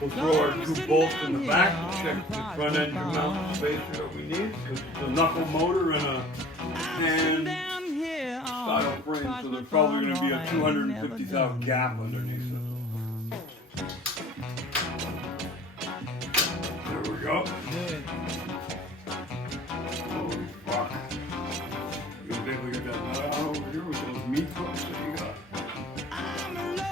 We'll throw our two bolts in the back, check the front end mount spacer that we need, because it's a knuckle motor and a hand style frame, so there's probably going to be a 250,000 gap underneath it. There we go. Holy fuck. You gonna be able to get that nut out over here with those meat hooks that you got?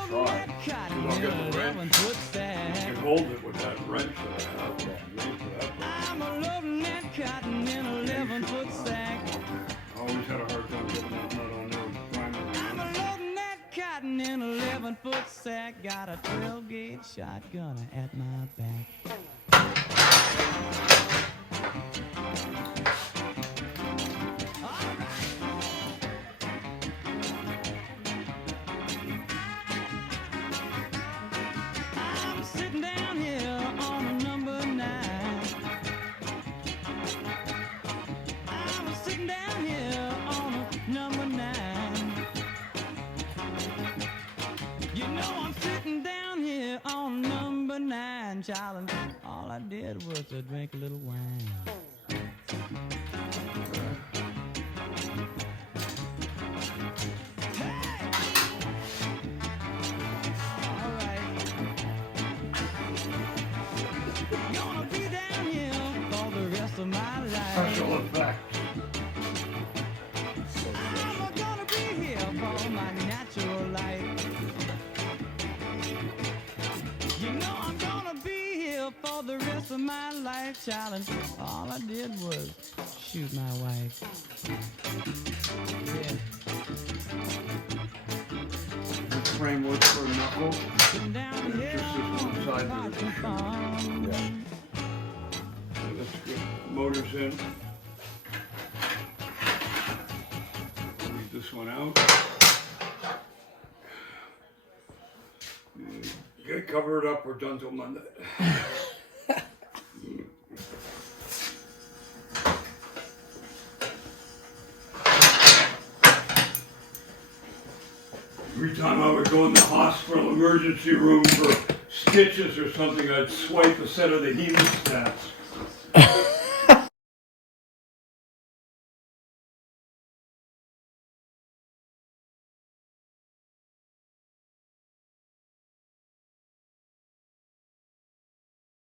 Try. Because I'll get the wrench. You can hold it with that wrench that I have. I'm a loading that cotton in a 11-foot sack. I always had a hard time getting that nut on there with the primer. I'm a loading that cotton in a 11-foot sack. Got a 12-gauge shotgun at my back. I'm sitting down here on a number 9. I'm sitting down here on a number 9. You know I'm sitting down here on number 9, child. All I did was to drink a little wine. Hey! All right. Gonna be down here for the rest of my life. Special effect. I'm gonna be here for my natural life. You know I'm gonna be here for the rest of my life, child, and all I did was shoot my wife. Yeah. This frame was for a knuckle. Down here just inside the yeah. So let's get the motors in. Leave this one out. Okay, cover it up. We're done till Monday. Every time I would go in the hospital emergency room for stitches or something, I'd swipe a set of the hemostats.